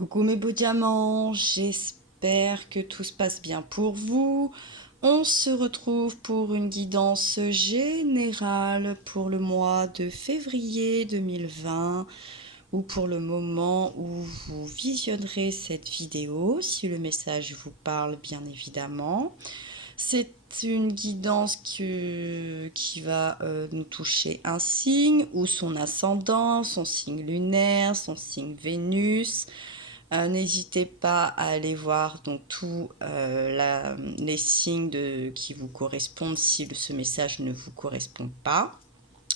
Coucou mes beaux diamants, j'espère que tout se passe bien pour vous. On se retrouve pour une guidance générale pour le mois de février 2020 ou pour le moment où vous visionnerez cette vidéo, si le message vous parle bien évidemment. C'est une guidance qui va nous toucher un signe ou son ascendant, son signe lunaire, son signe Vénus. N'hésitez pas à aller voir donc tous les signes qui vous correspondent si ce message ne vous correspond pas.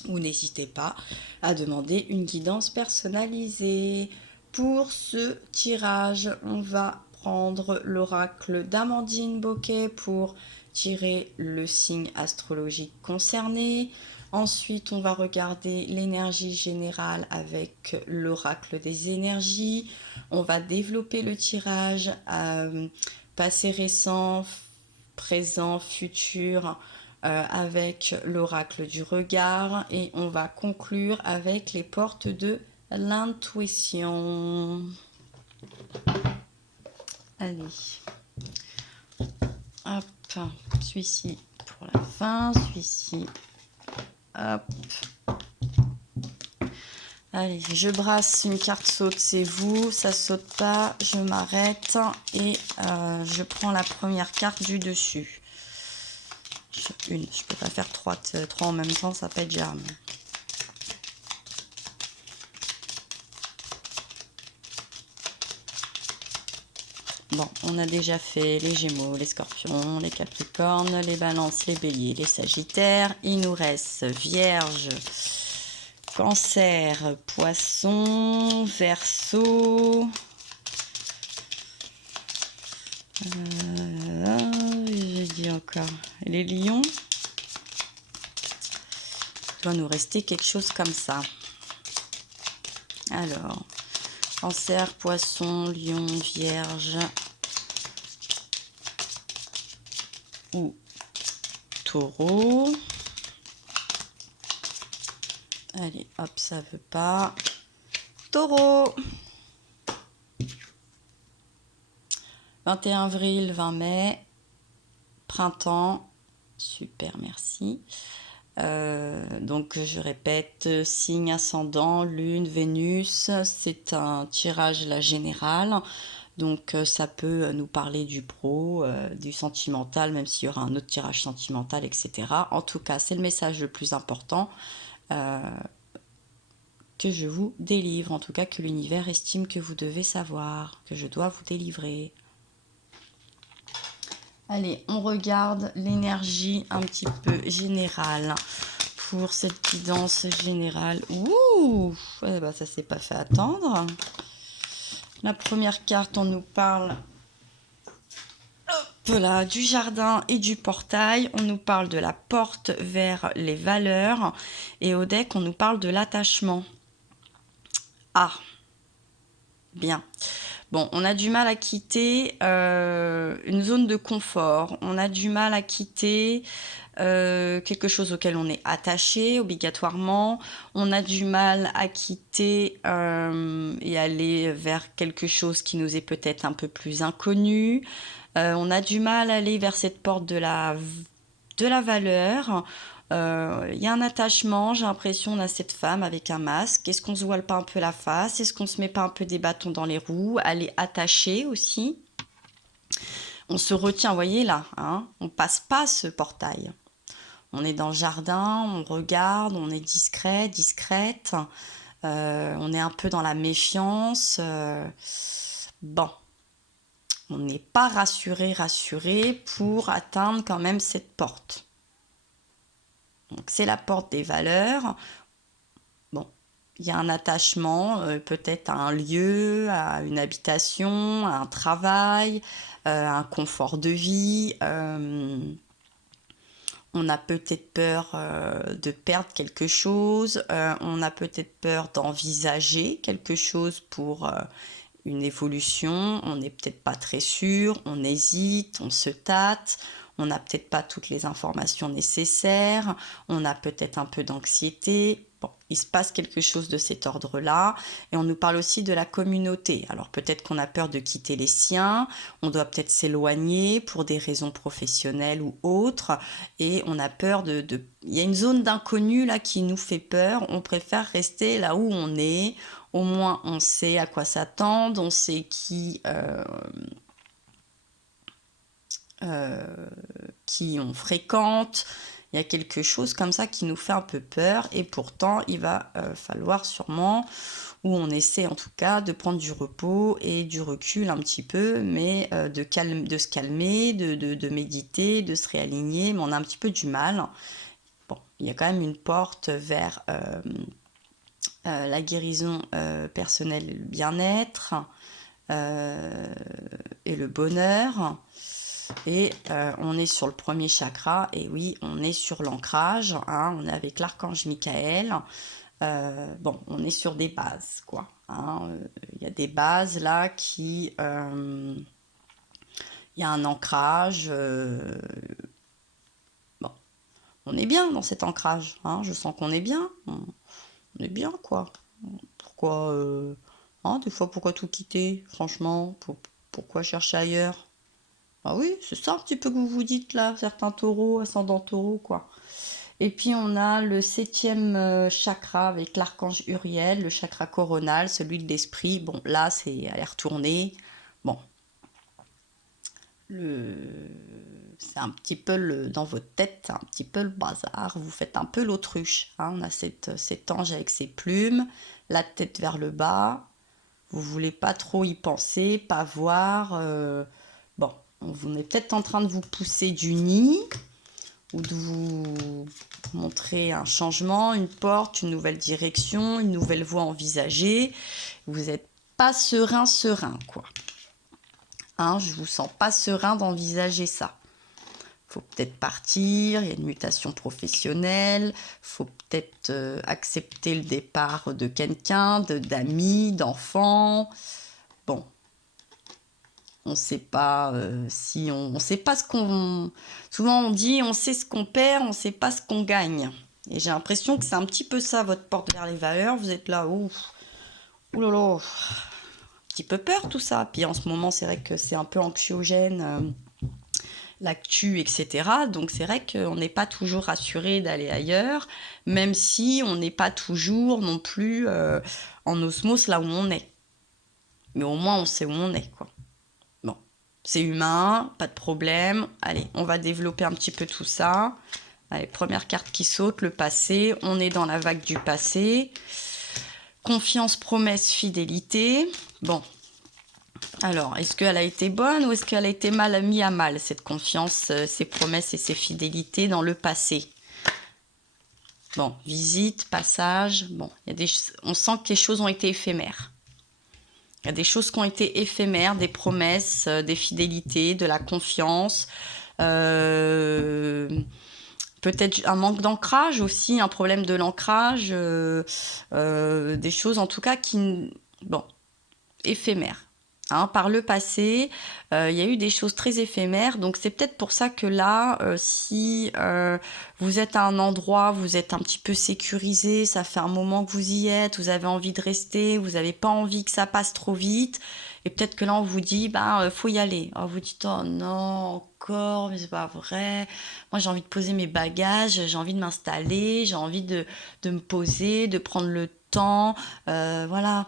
Ou n'hésitez pas à demander une guidance personnalisée. Pour ce tirage, on va prendre l'oracle d'Amandine Boquet pour tirer le signe astrologique concerné. Ensuite, on va regarder l'énergie générale avec l'oracle des énergies. On va développer le tirage passé, récent, présent, futur avec l'oracle du regard. Et on va conclure avec les portes de l'intuition. Allez. Hop. Celui-ci pour la fin. Celui-ci. Hop. Allez, je brasse une carte saute, c'est vous, ça saute pas, je m'arrête et je prends la première carte du dessus. Une, je peux pas faire trois en même temps, ça peut être germe. Bon, on a déjà fait les Gémeaux, les Scorpions, les Capricornes, les Balances, les Béliers, les Sagittaires. Il nous reste Vierge, Cancer, Poisson, Verseau. J'ai dit encore les Lions. Il doit nous rester quelque chose comme ça. Alors, Cancer, Poisson, Lion, Vierge ou Taureau. Allez, hop, ça veut pas. Taureau. 21 avril, 20 mai. Printemps. Super, merci. Donc, je répète, signe ascendant, lune, Vénus. C'est un tirage là, général. Donc, ça peut nous parler du pro, du sentimental, même s'il y aura un autre tirage sentimental, etc. En tout cas, c'est le message le plus important. Que je vous délivre, en tout cas que l'univers estime que vous devez savoir, que je dois vous délivrer. Allez, on regarde l'énergie un petit peu générale pour cette guidance générale. Ouh, eh ben, ça s'est pas fait attendre. La première carte, on nous parle voilà, du jardin et du portail. On nous parle de la porte vers les valeurs. Et au deck, on nous parle de l'attachement. Ah, bien. Bon, on a du mal à quitter une zone de confort. On a du mal à quitter quelque chose auquel on est attaché obligatoirement. On a du mal à quitter et aller vers quelque chose qui nous est peut-être un peu plus inconnu. On a du mal à aller vers cette porte de la valeur. Il y a un attachement, j'ai l'impression, on a cette femme avec un masque. Est-ce qu'on se voile pas un peu la face? Est-ce qu'on se met pas un peu des bâtons dans les roues? Elle est attachée aussi. On se retient, vous voyez là, hein, on passe pas ce portail. On est dans le jardin, on regarde, on est discret, discrète. On est un peu dans la méfiance. Bon, on n'est pas rassuré pour atteindre quand même cette porte. Donc c'est la porte des valeurs. Bon, il y a un attachement peut-être à un lieu, à une habitation, à un travail, à un confort de vie. On a peut-être peur de perdre quelque chose. On a peut-être peur d'envisager quelque chose pour une évolution. On n'est peut-être pas très sûr. On hésite, on se tâte. On n'a peut-être pas toutes les informations nécessaires, on a peut-être un peu d'anxiété. Bon, il se passe quelque chose de cet ordre-là. Et on nous parle aussi de la communauté. Alors peut-être qu'on a peur de quitter les siens, on doit peut-être s'éloigner pour des raisons professionnelles ou autres, et on a peur Il y a une zone d'inconnu là qui nous fait peur, on préfère rester là où on est, au moins on sait à quoi s'attendre, on sait qui on fréquente. Il y a quelque chose comme ça qui nous fait un peu peur, et pourtant il va falloir sûrement, ou on essaie en tout cas, de prendre du repos et du recul un petit peu, mais de se calmer, de méditer, de se réaligner, mais on a un petit peu du mal. Bon, il y a quand même une porte vers la guérison personnelle et le bien-être et le bonheur. Et on est sur le premier chakra, et oui, on est sur l'ancrage, hein, on est avec l'archange Michael. Bon, on est sur des bases, quoi. Hein, y a des bases là qui... Il y a un ancrage. Bon, on est bien dans cet ancrage. Hein, je sens qu'on est bien. On est bien, quoi. Pourquoi... hein, des fois, pourquoi tout quitter, franchement? Pourquoi chercher ailleurs? Ah oui, c'est ça un petit peu que vous vous dites là, certains taureaux, ascendant taureau, quoi. Et puis on a le 7e chakra avec l'archange Uriel, le chakra coronal, celui de l'esprit. Bon, là, c'est à les retourner. Bon, c'est un petit peu dans votre tête, c'est un petit peu le bazar. Vous faites un peu l'autruche. Hein. On a cet ange avec ses plumes, la tête vers le bas. Vous voulez pas trop y penser, pas voir. Bon, on est peut-être en train de vous pousser du nid, ou de vous montrer un changement, une porte, une nouvelle direction, une nouvelle voie envisagée. Vous n'êtes pas serein, quoi. Hein, je vous sens pas serein d'envisager ça. Faut peut-être partir, il y a une mutation professionnelle, faut peut-être accepter le départ de quelqu'un, d'amis, d'enfants. Bon, on sait pas si on sait pas ce qu'on... Souvent on dit on sait ce qu'on perd, on sait pas ce qu'on gagne. Et j'ai l'impression que c'est un petit peu ça votre porte vers les valeurs. Vous êtes là, ouh là là, un petit peu peur tout ça. Puis en ce moment c'est vrai que c'est un peu anxiogène, l'actu, etc. Donc c'est vrai qu'on n'est pas toujours rassuré d'aller ailleurs, même si on n'est pas toujours non plus en osmose là où on est. Mais au moins on sait où on est, quoi. Bon, c'est humain, pas de problème. Allez, on va développer un petit peu tout ça. Allez, première carte qui saute, le passé. On est dans la vague du passé. Confiance, promesse, fidélité. Bon. Alors, est-ce qu'elle a été bonne ou est-ce qu'elle a été mal mise à mal, cette confiance, ces promesses et ces fidélités dans le passé? Bon, visite, passage. Bon, on sent que les choses ont été éphémères. Il y a des choses qui ont été éphémères, des promesses, des fidélités, de la confiance. Peut-être un manque d'ancrage aussi, un problème de l'ancrage. Des choses en tout cas bon, éphémères. Hein, par le passé, il y a eu des choses très éphémères, donc c'est peut-être pour ça que là, si vous êtes à un endroit, vous êtes un petit peu sécurisé, ça fait un moment que vous y êtes, vous avez envie de rester, vous n'avez pas envie que ça passe trop vite, et peut-être que là on vous dit, faut y aller. Alors vous dites, oh non, encore, mais c'est pas vrai, moi j'ai envie de poser mes bagages, j'ai envie de m'installer, j'ai envie de me poser, de prendre le temps, voilà.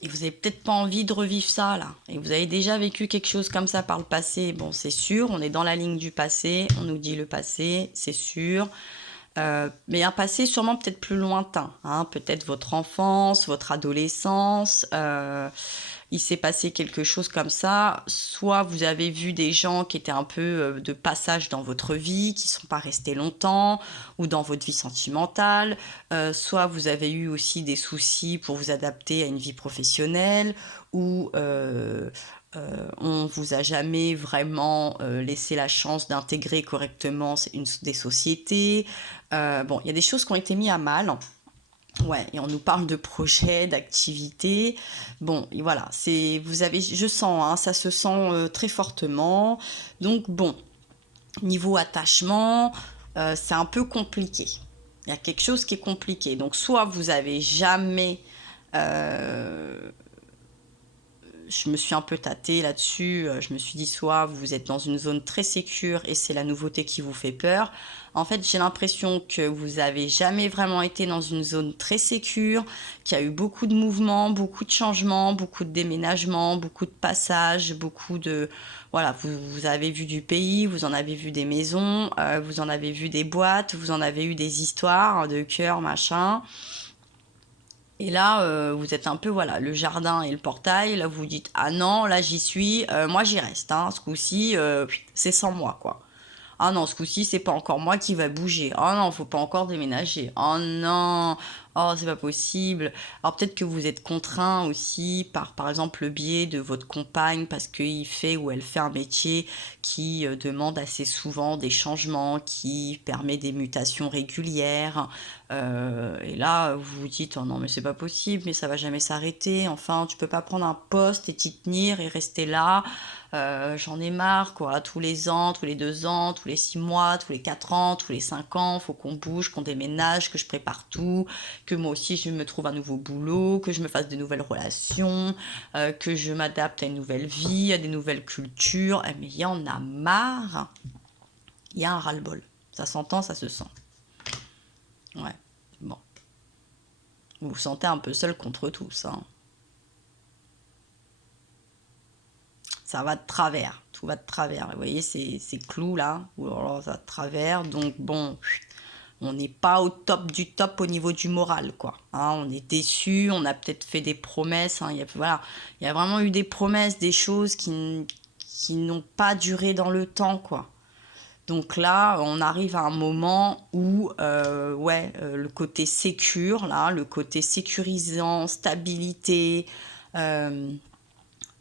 Et vous n'avez peut-être pas envie de revivre ça, là. Et vous avez déjà vécu quelque chose comme ça par le passé. Bon, c'est sûr, on est dans la ligne du passé. On nous dit le passé, c'est sûr. Mais un passé sûrement peut-être plus lointain. Hein, peut-être votre enfance, votre adolescence. Il s'est passé quelque chose comme ça. Soit vous avez vu des gens qui étaient un peu de passage dans votre vie, qui ne sont pas restés longtemps, ou dans votre vie sentimentale. Soit vous avez eu aussi des soucis pour vous adapter à une vie professionnelle, ou on vous a jamais vraiment laissé la chance d'intégrer correctement des sociétés. Bon, il y a des choses qui ont été mises à mal. Ouais, et on nous parle de projets, d'activités. Bon, et voilà, je sens, hein, ça se sent très fortement. Donc bon, niveau attachement, c'est un peu compliqué. Il y a quelque chose qui est compliqué. Donc, soit vous avez jamais... je me suis un peu tâtée là-dessus. Je me suis dit, soit vous êtes dans une zone très sécure et c'est la nouveauté qui vous fait peur. En fait, j'ai l'impression que vous avez jamais vraiment été dans une zone très sécure, qu'il y a eu beaucoup de mouvements, beaucoup de changements, beaucoup de déménagements, beaucoup de passages, beaucoup de... Voilà, vous avez vu du pays, vous en avez vu des maisons, vous en avez vu des boîtes, vous en avez eu des histoires de cœur, machin. Et là, vous êtes un peu, voilà, le jardin et le portail. Là, vous dites, ah non, là, j'y suis. Moi, j'y reste. Hein. Ce coup-ci, c'est sans moi, quoi. Ah non, ce coup-ci, c'est pas encore moi qui va bouger. Oh non, faut pas encore déménager. Oh non, oh, c'est pas possible. Alors peut-être que vous êtes contraint aussi par exemple, le biais de votre compagne parce qu'il fait ou elle fait un métier qui demande assez souvent des changements, qui permet des mutations régulières. Et là, vous vous dites, oh non, mais c'est pas possible, mais ça va jamais s'arrêter. Enfin, tu peux pas prendre un poste et t'y tenir et rester là. J'en ai marre, quoi. Tous les ans, tous les 2 ans, tous les 6 mois, tous les 4 ans, tous les 5 ans, faut qu'on bouge, qu'on déménage, que je prépare tout, que moi aussi je me trouve un nouveau boulot, que je me fasse de nouvelles relations, que je m'adapte à une nouvelle vie, à des nouvelles cultures. Mais il y en a marre. Il y a un ras-le-bol. Ça s'entend, ça se sent. Ouais, bon. Vous vous sentez un peu seul contre tous, hein. Ça va de travers, tout va de travers. Vous voyez ces clous là, ça va de travers. Donc bon, on n'est pas au top du top au niveau du moral, quoi. Hein, on est déçu, on a peut-être fait des promesses. Hein, voilà, il y a vraiment eu des promesses, des choses qui n'ont pas duré dans le temps, quoi. Donc là, on arrive à un moment où, le côté sécure, là, le côté sécurisant, stabilité,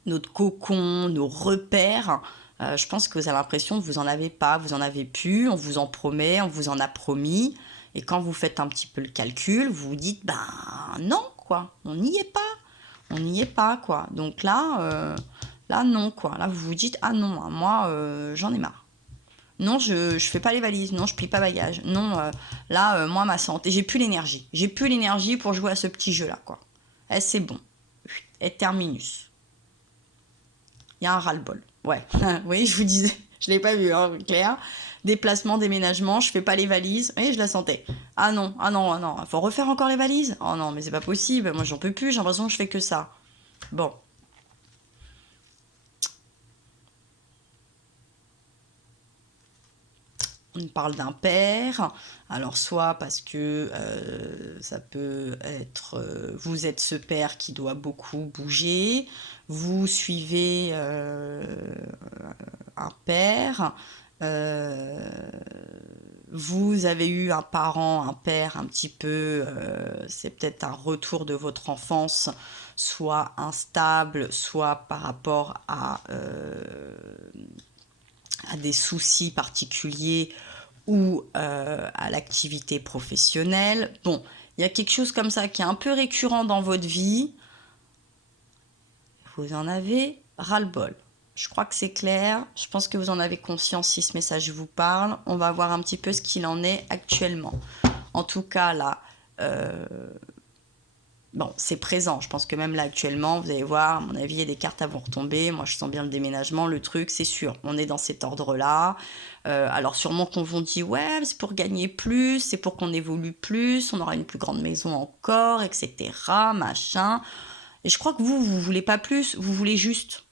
notre cocon, nos repères, je pense que vous avez l'impression que vous en avez pas, vous en avez plus, on vous en promet, on vous en a promis, et quand vous faites un petit peu le calcul, vous vous dites, ben non, quoi, on n'y est pas, quoi. Donc là non, quoi, là vous vous dites, ah non, moi, j'en ai marre. Non, je fais pas les valises, non, je plie pas bagages, non, moi, ma santé, j'ai plus l'énergie pour jouer à ce petit jeu-là, quoi. Eh, c'est bon, et terminus. Il y a un ras-le-bol. Ouais, oui, je vous disais, je l'ai pas vu, hein, clair. Déplacement, déménagement, je fais pas les valises. Oui, je la sentais. Ah non, ah non, ah non, faut refaire encore les valises. Oh non, mais c'est pas possible, moi j'en peux plus, j'ai l'impression que je fais que ça. Bon. On parle d'un père, alors soit parce que ça peut être, vous êtes ce père qui doit beaucoup bouger, vous suivez un père, euh, vous avez eu un parent, un père un petit peu, c'est peut-être un retour de votre enfance, soit instable, soit par rapport à des soucis particuliers ou à l'activité professionnelle. Bon, il y a quelque chose comme ça qui est un peu récurrent dans votre vie. Vous en avez ras-le-bol. Je crois que c'est clair. Je pense que vous en avez conscience si ce message vous parle. On va voir un petit peu ce qu'il en est actuellement. En tout cas, là, bon, c'est présent. Je pense que même là, actuellement, vous allez voir, à mon avis, il y a des cartes à vous retomber. Moi, je sens bien le déménagement, le truc, c'est sûr. On est dans cet ordre-là. Alors, sûrement qu'on vous dit, ouais, c'est pour gagner plus, c'est pour qu'on évolue plus, on aura une plus grande maison encore, etc., machin. Et je crois que vous voulez pas plus, vous voulez juste.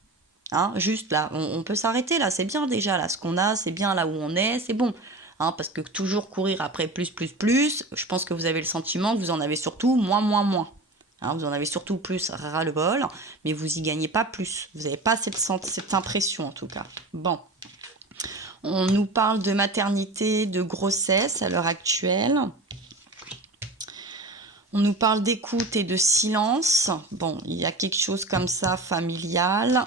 Hein, juste là, on peut s'arrêter là, c'est bien déjà là, ce qu'on a, c'est bien là où on est, c'est bon. Hein, parce que toujours courir après plus, je pense que vous avez le sentiment que vous en avez surtout moins. Hein, vous en avez surtout plus ras-le-bol, mais vous y gagnez pas plus. Vous n'avez pas cette impression en tout cas. Bon. On nous parle de maternité, de grossesse à l'heure actuelle. On nous parle d'écoute et de silence. Bon, il y a quelque chose comme ça, familial.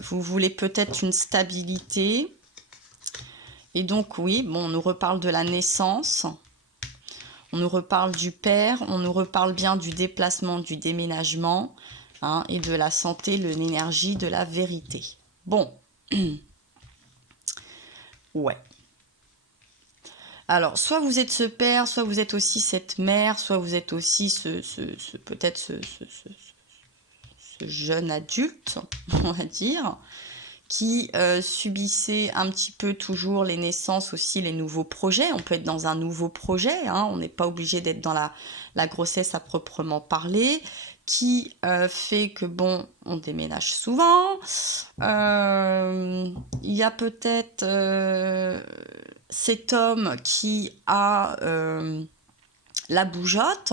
Vous voulez peut-être une stabilité. Et donc, oui, bon, on nous reparle de la naissance. On nous reparle du père. On nous reparle bien du déplacement, du déménagement. Hein, et de la santé, de l'énergie, de la vérité. Bon. Ouais. Alors, soit vous êtes ce père, soit vous êtes aussi cette mère, soit vous êtes aussi peut-être ce jeune adulte, on va dire, qui subissait un petit peu toujours les naissances aussi, les nouveaux projets. On peut être dans un nouveau projet, hein, on n'est pas obligé d'être dans la grossesse à proprement parler, qui fait que, bon, on déménage souvent. Il y a peut-être cet homme qui a la bougeotte,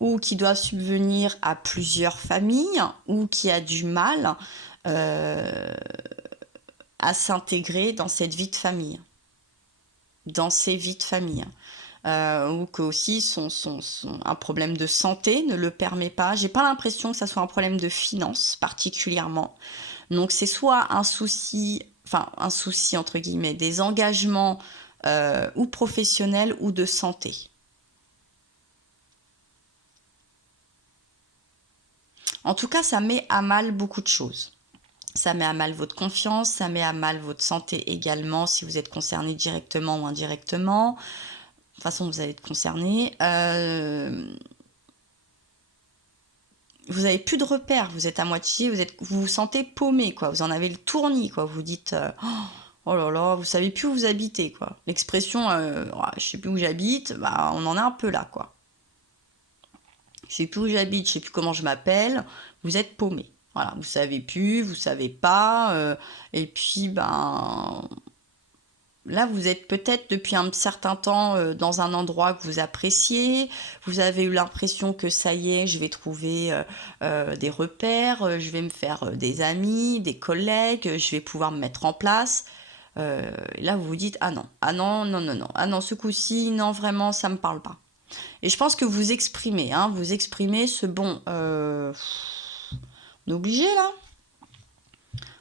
ou qui doit subvenir à plusieurs familles, ou qui a du mal à s'intégrer dans cette vie de famille, dans ces vies de famille. Ou que aussi un problème de santé ne le permet pas. J'ai pas l'impression que ça soit un problème de finance particulièrement. Donc c'est soit un souci entre guillemets, des engagements ou professionnels ou de santé. En tout cas, ça met à mal beaucoup de choses. Ça met à mal votre confiance, ça met à mal votre santé également si vous êtes concerné directement ou indirectement. De toute façon, vous allez être concerné. Vous n'avez plus de repères, vous êtes à moitié, vous vous sentez paumé, quoi. Vous en avez le tournis, quoi. Vous dites oh là là, vous savez plus où vous habitez, quoi. L'expression je sais plus où j'habite, bah, on en est un peu là, quoi. Je sais plus où j'habite, je sais plus comment je m'appelle. Vous êtes paumé. Voilà, vous savez plus, vous savez pas, et puis ben là vous êtes peut-être depuis un certain temps dans un endroit que vous appréciez, vous avez eu l'impression que ça y est, je vais trouver des repères, je vais me faire des amis, des collègues, je vais pouvoir me mettre en place. Et là vous vous dites ah non, non, non, non, ah non, ce coup-ci, non vraiment ça me parle pas. Et je pense que vous exprimez, vous exprimez ce bon. On est obligé là.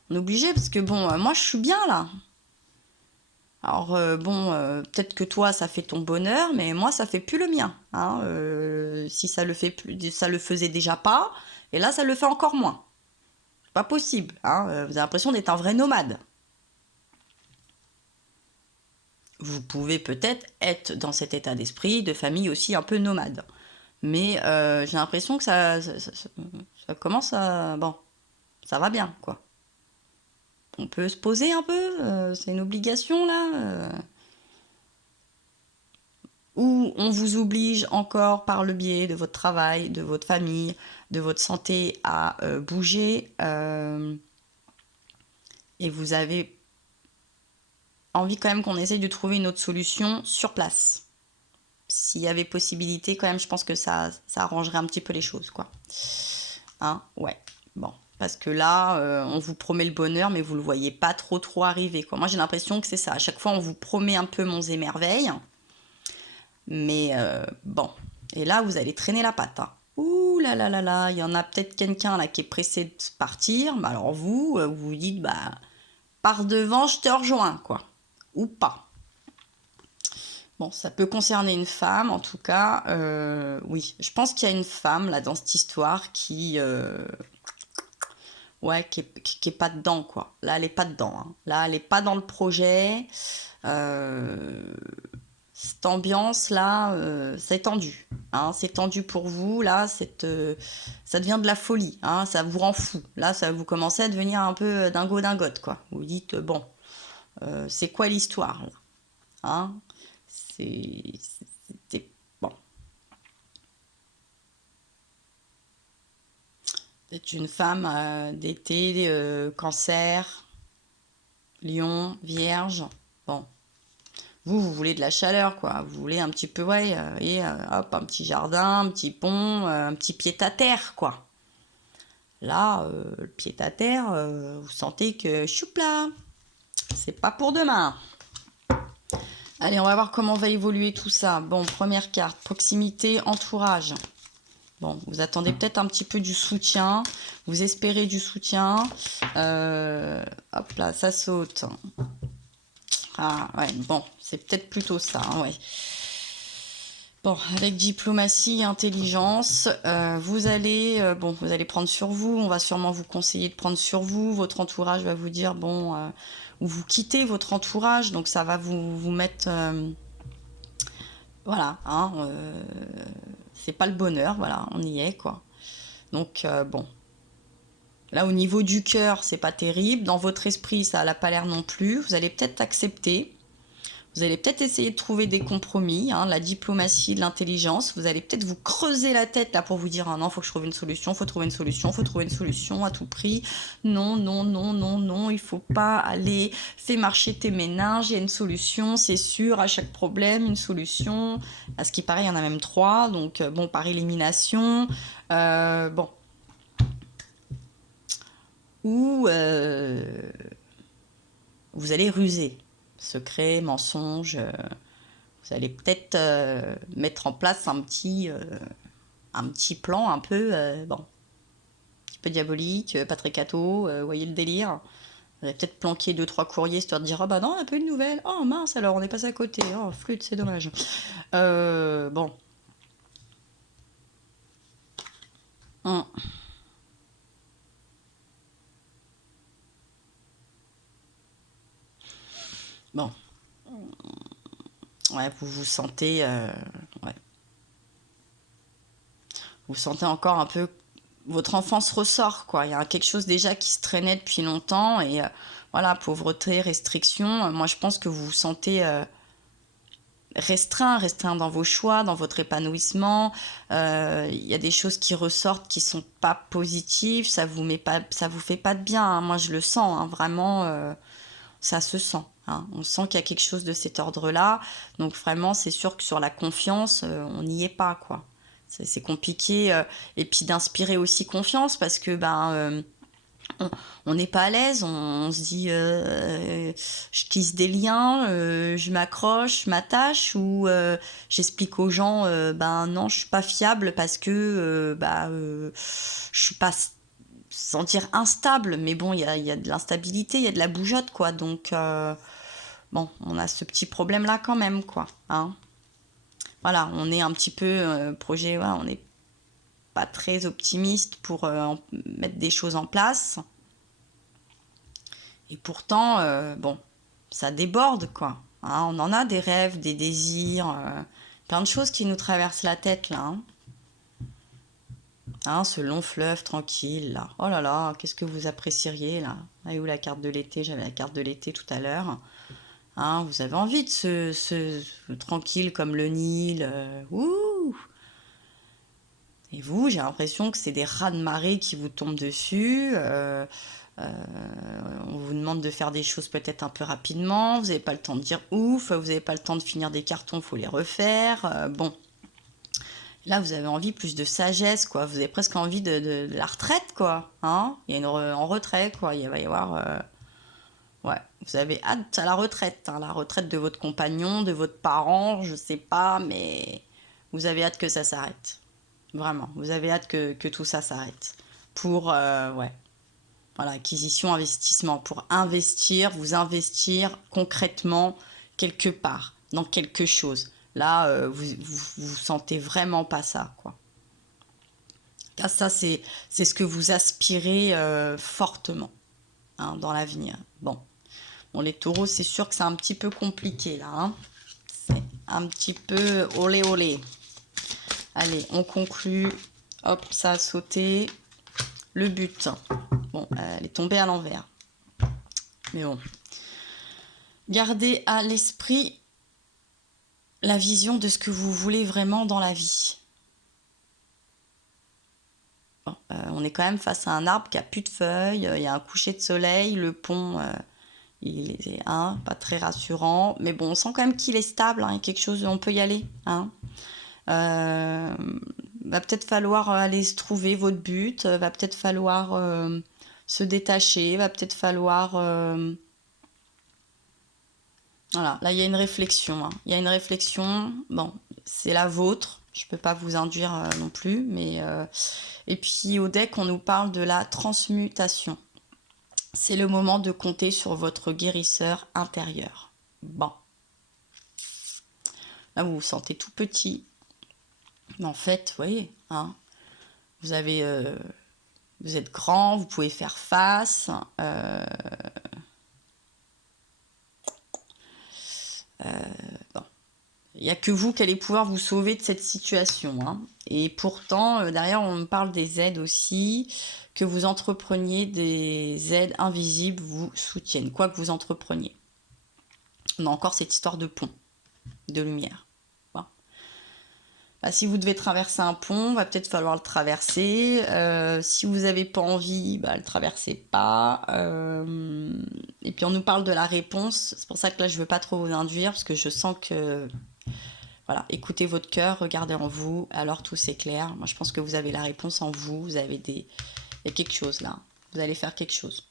On est obligé parce que bon, moi je suis bien là. Alors peut-être que toi ça fait ton bonheur, mais moi ça fait plus le mien. Si ça le fait plus, ça le faisait déjà pas, et là ça le fait encore moins. C'est pas possible. Vous avez l'impression d'être un vrai nomade. Vous pouvez peut-être être dans cet état d'esprit de famille aussi un peu nomade. Mais j'ai l'impression que ça commence à... Bon, ça va bien, quoi. On peut se poser un peu, c'est une obligation, là. Ou on vous oblige encore par le biais de votre travail, de votre famille, de votre santé à bouger. Et vous avez envie quand même qu'on essaye de trouver une autre solution sur place. S'il y avait possibilité, quand même, je pense que ça arrangerait un petit peu les choses, quoi. Ouais, bon. Parce que là, on vous promet le bonheur, mais vous le voyez pas trop arriver, quoi. Moi, j'ai l'impression que c'est ça. À chaque fois, on vous promet un peu monts et merveilles. Mais bon. Et là, vous allez traîner la patte. Ouh là là là là, il y en a peut-être quelqu'un là qui est pressé de partir. Mais alors vous, vous vous dites, bah, par devant, je te rejoins, quoi. Ou pas. Bon, ça peut concerner une femme, en tout cas. Oui, je pense qu'il y a une femme, là, dans cette histoire, qui est pas dedans, quoi. Là, elle est pas dedans. Là, elle est pas dans le projet. Cette ambiance-là, c'est tendu. C'est tendu pour vous. Là, ça devient de la folie. Ça vous rend fou. Là, ça vous commencez à devenir un peu dingo-dingote, quoi. Vous vous dites, bon, c'est quoi l'histoire, là C'était bon. Peut-être une femme d'été, cancer, lion, vierge. Bon. Vous voulez de la chaleur, quoi. Vous voulez un petit peu, hop, un petit jardin, un petit pont, un petit pied-à-terre, quoi. Là, le pied-à-terre, vous sentez que choupla, c'est pas pour demain. Allez, on va voir comment va évoluer tout ça. Bon, première carte, proximité, entourage. Bon, vous attendez peut-être un petit peu du soutien, vous espérez du soutien. Hop là, ça saute. Ah ouais, bon, c'est peut-être plutôt ça, ouais. Bon, avec diplomatie et intelligence, vous allez prendre sur vous, on va sûrement vous conseiller de prendre sur vous, votre entourage va vous dire, bon, ou vous quittez votre entourage, donc ça va vous mettre Voilà, hein, c'est pas le bonheur, voilà, on y est, quoi. Donc, bon. Là, au niveau du cœur, c'est pas terrible. Dans votre esprit, ça n'a pas l'air non plus. Vous allez peut-être accepter. Vous allez peut-être essayer de trouver des compromis, hein, la diplomatie, l'intelligence. Vous allez peut-être vous creuser la tête là pour vous dire ah non, faut que je trouve une solution, faut trouver une solution, faut trouver une solution à tout prix. Non, non, non, non, non, il faut pas aller. Fais marcher tes méninges. Il y a une solution, c'est sûr. À chaque problème, une solution. À ce qui paraît, il y en a même trois. Donc bon, par élimination. Bon. Ou vous allez ruser. Secret, mensonge. Vous allez peut-être mettre en place un petit plan un peu, bon, un petit peu diabolique, pas très catho, vous voyez le délire. Vous allez peut-être planquer 2-3 courriers histoire de dire oh bah non, on n'a pas eu de nouvelles. Oh mince, alors on est passé à côté. Oh flûte, c'est dommage. Bon. Hum. Bon. Ouais, vous vous sentez. Ouais. Vous sentez encore un peu. Votre enfance ressort, quoi. Il y a quelque chose déjà qui se traînait depuis longtemps. Et voilà, pauvreté, restriction. Moi, je pense que vous vous sentez. Restreint dans vos choix, dans votre épanouissement. Il y a des choses qui ressortent qui sont pas positives, ça vous fait pas de bien, hein. Moi, je le sens, hein, vraiment, ça se sent, hein. On sent qu'il y a quelque chose de cet ordre-là. Donc vraiment, c'est sûr que sur la confiance, on n'y est pas, quoi. C'est compliqué. Et puis d'inspirer aussi confiance parce que on n'est pas à l'aise, on se dit je tisse des liens, je m'accroche, je m'attache ou j'explique aux gens ben non je suis pas fiable parce que je suis pas sans dire instable mais bon il y a de l'instabilité, il y a de la bougeotte quoi donc bon on a ce petit problème là quand même quoi hein. Voilà on est un petit peu projet voilà, on n'est pas très optimiste pour mettre des choses en place. Et pourtant, bon, ça déborde, quoi. Hein, on en a des rêves, des désirs, plein de choses qui nous traversent la tête, là. Hein, ce long fleuve tranquille, là. Oh là là, qu'est-ce que vous apprécieriez, là. Ah, où la carte de l'été? J'avais la carte de l'été tout à l'heure. Hein, vous avez envie de tranquille comme le Nil. Ouh. Et vous, j'ai l'impression que c'est des raz-de-marée qui vous tombent dessus. On vous demande de faire des choses peut-être un peu rapidement, vous n'avez pas le temps de dire ouf, vous n'avez pas le temps de finir des cartons, il faut les refaire. Bon, là vous avez envie plus de sagesse, quoi. Vous avez presque envie de la retraite, quoi. Hein, il y a en retrait, quoi. Il va y avoir. Ouais, vous avez hâte à la retraite, hein, la retraite de votre compagnon, de votre parent, je sais pas, mais vous avez hâte que ça s'arrête. Vraiment, vous avez hâte que tout ça s'arrête. Pour, ouais, voilà, acquisition, investissement, pour investir, vous investir concrètement quelque part, dans quelque chose. Là, vous sentez vraiment pas ça, quoi. Là, ça, c'est ce que vous aspirez fortement hein, dans l'avenir. Bon. Bon, les taureaux, c'est sûr que c'est un petit peu compliqué, là. Hein. C'est un petit peu olé olé. Allez, on conclut. Hop, ça a sauté. Le but. Bon, elle est tombée à l'envers. Mais bon. Gardez à l'esprit la vision de ce que vous voulez vraiment dans la vie. Bon, on est quand même face à un arbre qui a plus de feuilles, il y a un coucher de soleil, le pont, il est hein, pas très rassurant, mais bon, on sent quand même qu'il est stable, hein, il y a quelque chose, on peut y aller. Hein. Va peut-être falloir aller se trouver votre but, va peut-être falloir se détacher, va peut-être falloir voilà, là il y a une réflexion. Hein. Il y a une réflexion, bon, c'est la vôtre, je ne peux pas vous induire non plus, mais... Et puis au deck, on nous parle de la transmutation. C'est le moment de compter sur votre guérisseur intérieur. Bon. Là, vous vous sentez tout petit. Mais en fait, vous voyez, hein, vous avez... vous êtes grand, vous pouvez faire face. Bon. n'y a que vous qui allez pouvoir vous sauver de cette situation, hein. Et pourtant, derrière, on me parle des aides aussi, que vous entrepreniez, des aides invisibles vous soutiennent, quoi que vous entrepreniez. On a encore cette histoire de pont, de lumière. Voilà. Bah, si vous devez traverser un pont, va peut-être falloir le traverser. Si vous n'avez pas envie, bah, le traversez pas. Et puis on nous parle de la réponse. C'est pour ça que là, je veux pas trop vous induire, parce que je sens que... Voilà, écoutez votre cœur, regardez en vous, alors tout s'éclaire. Moi, je pense que vous avez la réponse en vous. Vous avez des... Il y a quelque chose là. Vous allez faire quelque chose.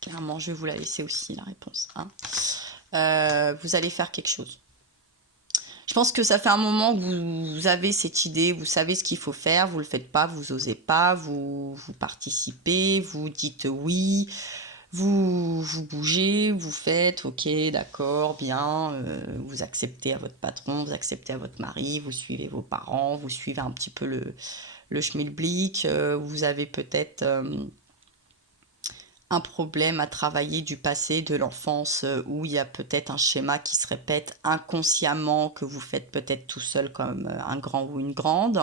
Clairement, je vais vous la laisser aussi, la réponse. Hein. Vous allez faire quelque chose. Je pense que ça fait un moment que vous avez cette idée, vous savez ce qu'il faut faire, vous ne le faites pas, vous n'osez pas, vous participez, vous dites oui, vous bougez, vous faites, ok, d'accord, bien, vous acceptez à votre patron, vous acceptez à votre mari, vous suivez vos parents, vous suivez un petit peu le schmilblick, vous avez peut-être... un problème à travailler du passé, de l'enfance, où il y a peut-être un schéma qui se répète inconsciemment, que vous faites peut-être tout seul comme un grand ou une grande.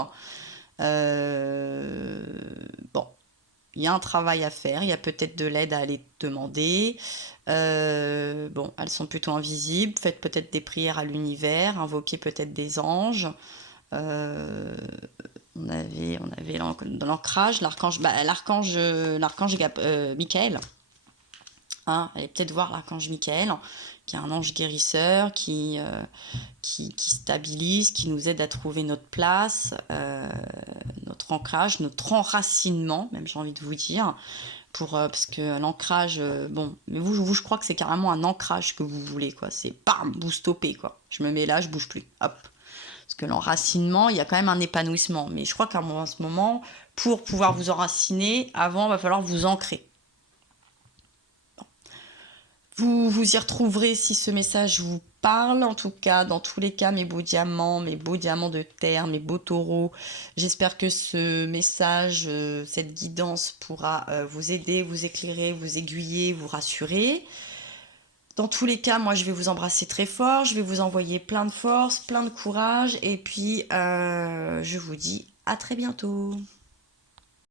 Bon, il y a un travail à faire, il y a peut-être de l'aide à aller demander. Bon, elles sont plutôt invisibles, faites peut-être des prières à l'univers, invoquez peut-être des anges. On avait dans l'ancrage l'archange Michael. Hein, allez peut-être voir l'archange Michael, qui est un ange guérisseur, qui stabilise, qui nous aide à trouver notre place, notre ancrage, notre enracinement, même j'ai envie de vous dire, parce que l'ancrage, bon, mais vous, je crois que c'est carrément un ancrage que vous voulez, quoi. C'est bam, vous stoppez, quoi. Je me mets là, je bouge plus, hop. Parce que l'enracinement, il y a quand même un épanouissement. Mais je crois qu'à ce moment, pour pouvoir vous enraciner, avant, il va falloir vous ancrer. Vous vous y retrouverez si ce message vous parle. En tout cas, dans tous les cas, mes beaux diamants de terre, mes beaux taureaux, j'espère que ce message, cette guidance pourra vous aider, vous éclairer, vous aiguiller, vous rassurer. Dans tous les cas, moi, je vais vous embrasser très fort, je vais vous envoyer plein de force, plein de courage, et puis je vous dis à très bientôt.